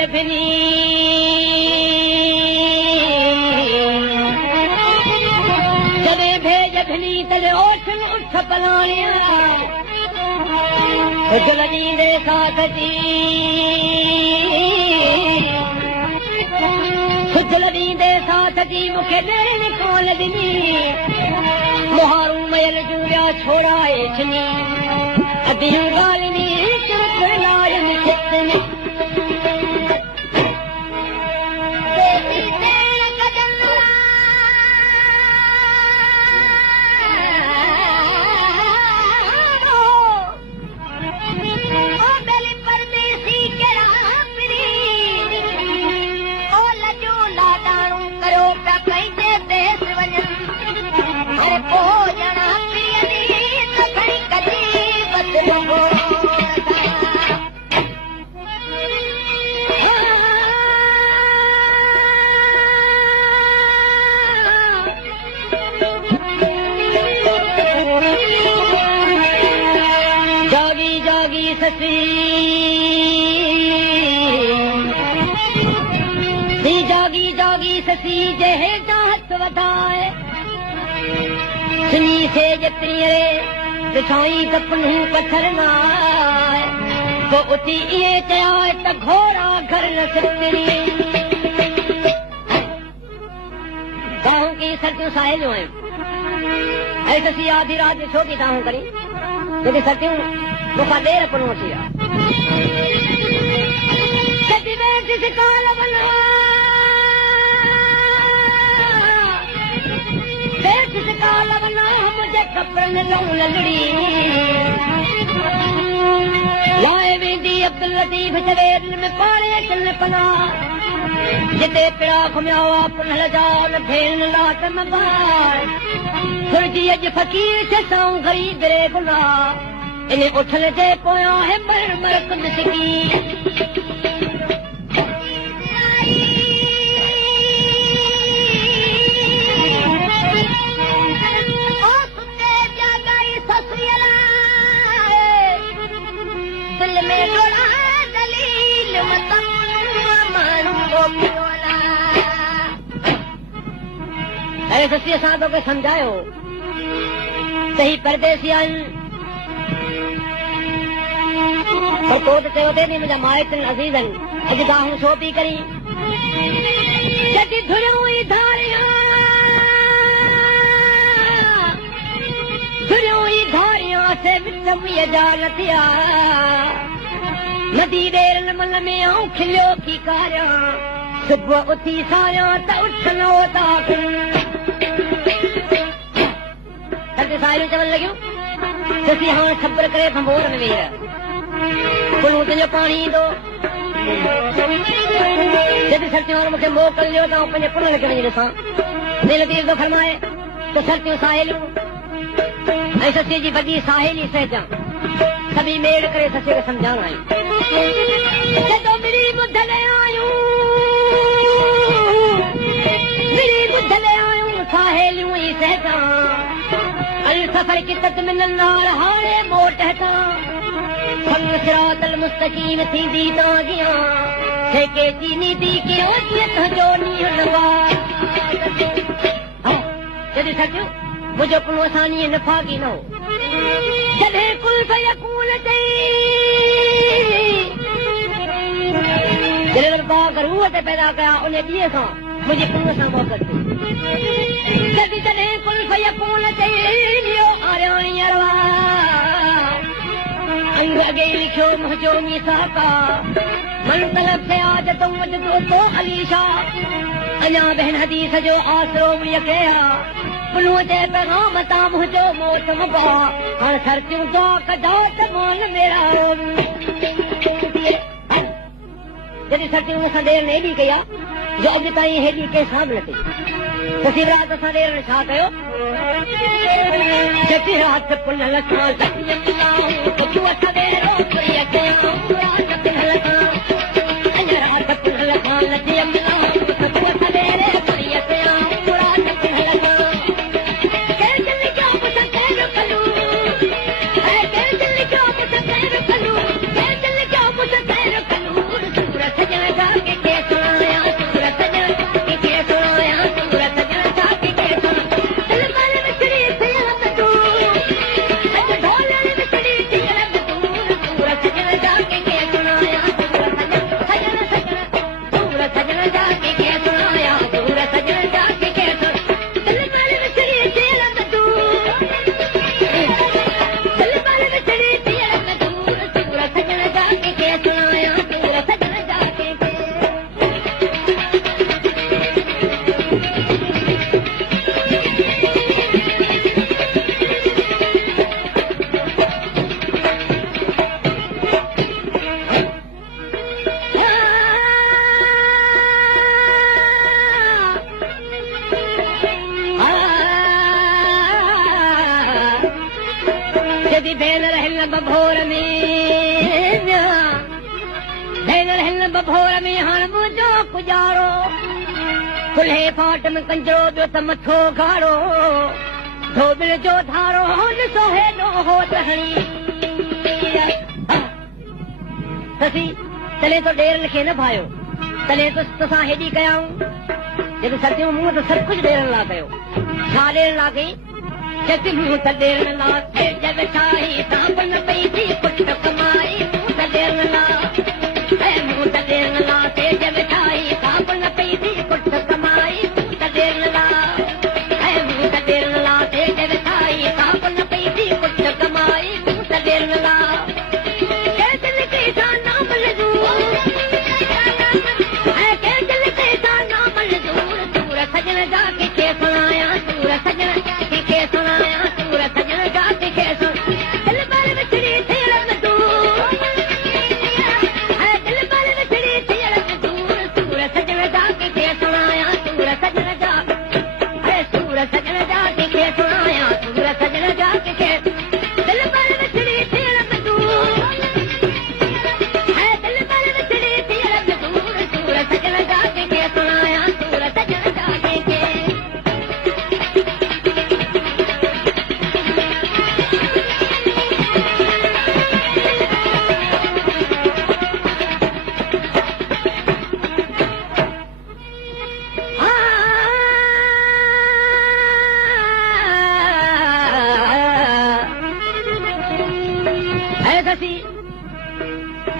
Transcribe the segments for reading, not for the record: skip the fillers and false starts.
जभनी जॾहिं भेजभनी तॾहिं ओठन उठ पलाणिया खुजल ॾींदे साथ जी खुजल ॾींदे साथ जी मूंखे ॾेण कोन ॾिनी मुहारूं मयल जूरिया छोड़ाए छनी अदियूं ॻाल्हियूं लायनि छितनि दिखाई कपनू पत्थर न तो उठी ये चया त घोड़ा घर न सकती गाँव की सर्दियों साहिल हुए ऐसे सी आधी रात छो की गाँव करी यदि सर्दियों मुखा देर पनो थिया कदी में जिस काल बना जिस काल बना मुझे कपड़न लूं ललड़ी लाए वेंदी अब्दुल लतीफ जवेद में पाड़े चल पना जिते पिड़ा घुमिया पुनल जा न भेण लाट मबार सुरजी अज फकीर छसाऊं गरीब रे गुना इन उठल जे पोया है मर मर कुंद सिकी अरे सस्ती असां तोखे सम्झायो सही परदेसी आहिनि पर तो त चयो अथई मुंहिंजा माइटनि अज़ीज़नि अॼु गाहूं छो पई करी जॾहिं धुरियूं ई धारियां से विच जा न थिया नदी ॾेर मन में आऊं खिलियो की कारियां सुबुह उथी सारियां त उथनो था साहियूं चवण लॻियूं ॾिसी हाणे ख़बर करे भंबोर में वेही पुलूं तुंहिंजो पाणी ईंदो जॾहिं सर्तियूं मूंखे मोकिलियो त पंहिंजे पुल खे वञी ॾिसां दिलि तीर थो फरमाए त सर्तियूं साहेलियूं ऐं ससीअ जी वॾी साहेली सहजां सभी मेड़ करे ससीअ खे सम्झाइणा आहियूं जॾो मिली ॿुधल आहियूं साहेलियूं ई सहजां सफर की तत मिलन नाल हाणे मोट था सिरातल मुस्तकीम थींदी तागियां ठेके जी नीति की ओसियत जो नीहन वार जॾहिं सचो मुंहिंजो पुलो असानी नफ़ागी न हो जॾहिं कुल फयकून चई जॾहिं बाग रूह ते पैदा कया उन ॾींहं खां मुंहिंजे पुल सां मोहबत थी जॾहिं कुल फयकून चई अंग अॻे लिखियो मुंहिंजो निसाका मन तलब से आज तुम वजदो तो अलीशा अञा बहन हदीस जो आसरो मुड़िय कया पुलूअ जे पैगाम तां मुंहिंजो मौत मबा हाणे सर्तियूं दुआ कढो त मोल मेरा जॾहिं सर्तियूं असां देर न एॾी कई आहे जो अॼु ताईं हेॾी कंहिंसां बि न कई सची राति असां देर में छा कयो सची राति पुनल सां के सुनाया सूर सजन जाके भेन रहन बभोर में हाण मुंहिंजो गुजारो खुले फाट में कंजरो ॿियो त मथो घाड़ो धोबिल जो धारो ॾिसो हेॾो हो ससी तॾहिं तो ॾेर खे न भायो तॾहिं तो तोसां हेॾी कयाऊं जेके सर्दियूं मूं त सभु कुझु ॾेरण लाइ कयो छा ॾेरण लाइ कई जति मूं त ॾेरण लाइ जग छाई साबन पई थी पुट कमाई मूं त ॾेरण लाइ मूं त ॾेरण लाइ जग छाई साबन पई थी पुट कमाई मूं त ॾेरण लाइ मूं त ॾेरण लाइ जग छाई साबन पई थी पुट कमाई मूं त ॾेरण लाइ दिल के जाना मलजूर दिल के जाना मलजूर सूर सजन जाके के सुनाया सूर सजन के सुनाया सूर सजन जाके के सुन दिल पर विछड़ी थी रब दूर दिल पर विछड़ी थी रब दूर सूर सजन जाके के सुनाया सूर सजन जाके सूर सजन जाके के सुनाया सूर सजन जाके के दिल पर विछड़ी थी रब दूर दिल पर विछड़ी थी रब दूर सूर सजन जाके के सुनाया सूर सजन जाके के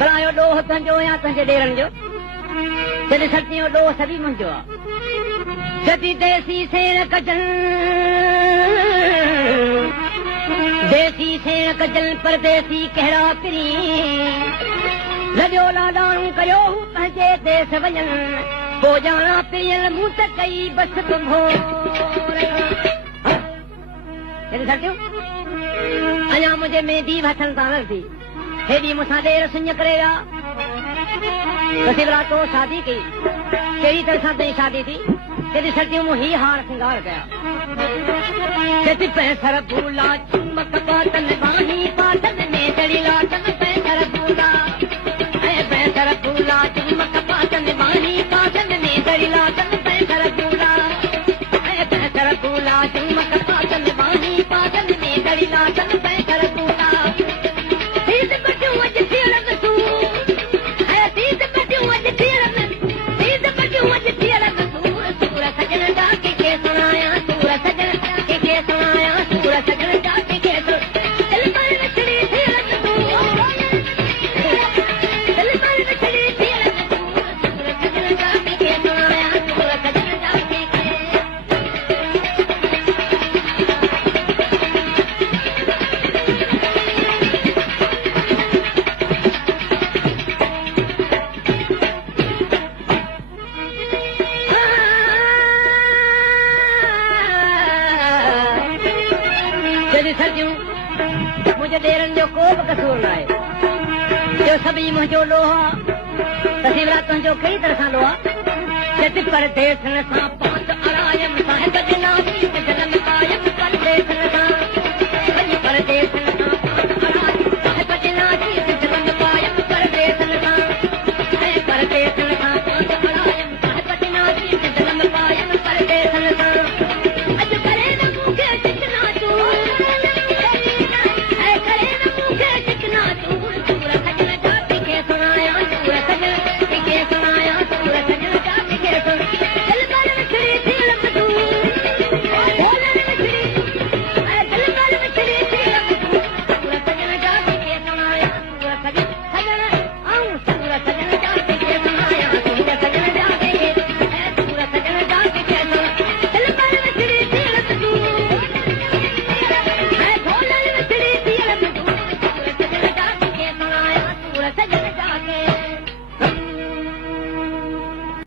बनायो ॾोह तुंहिंजो या तुंहिंजे ॾेरनि जो जॾहिं सर्दियूं ॾोह सभी मुंहिंजो आहे जॾहिं देसी सेण कजल देसी सेण कजल परदेसी कहिड़ा पिरी लॻियो लाॾाणू कयो हू पंहिंजे देस वञनि पोइ ॼाणा पिरियल मूं त कई बस तुंभो जॾहिं सर्दियूं अञा मुंहिंजे मेंदी हथनि तां न थी हेॾी मूंसां ॾेर सुञ करे विया तो शादी कई कहिड़ी तरह सां तुंहिंजी शादी थी तेरी सर्दियूं मूं ही हार सिंगार कया पैसर भूला चुमक पातन बाही पातन में चढ़ी लाटन पैसर भूला पैसर भूला चुमक पातन बाही पातन में चढ़ी लाटन पैसर भूला पैसर भूला चुमक पातन बाही पातन में चढ़ी लाटन पैसर भूला मुंहिंजे ॾेरनि जो को बि कसूर न आहे जो सभई मुंहिंजो लोहा तसीवरा तुंहिंजो कहिड़ी तरह सां लोहा जति परदेसनि सां पांच अरायम साहिब जे नाम परदेसनि सां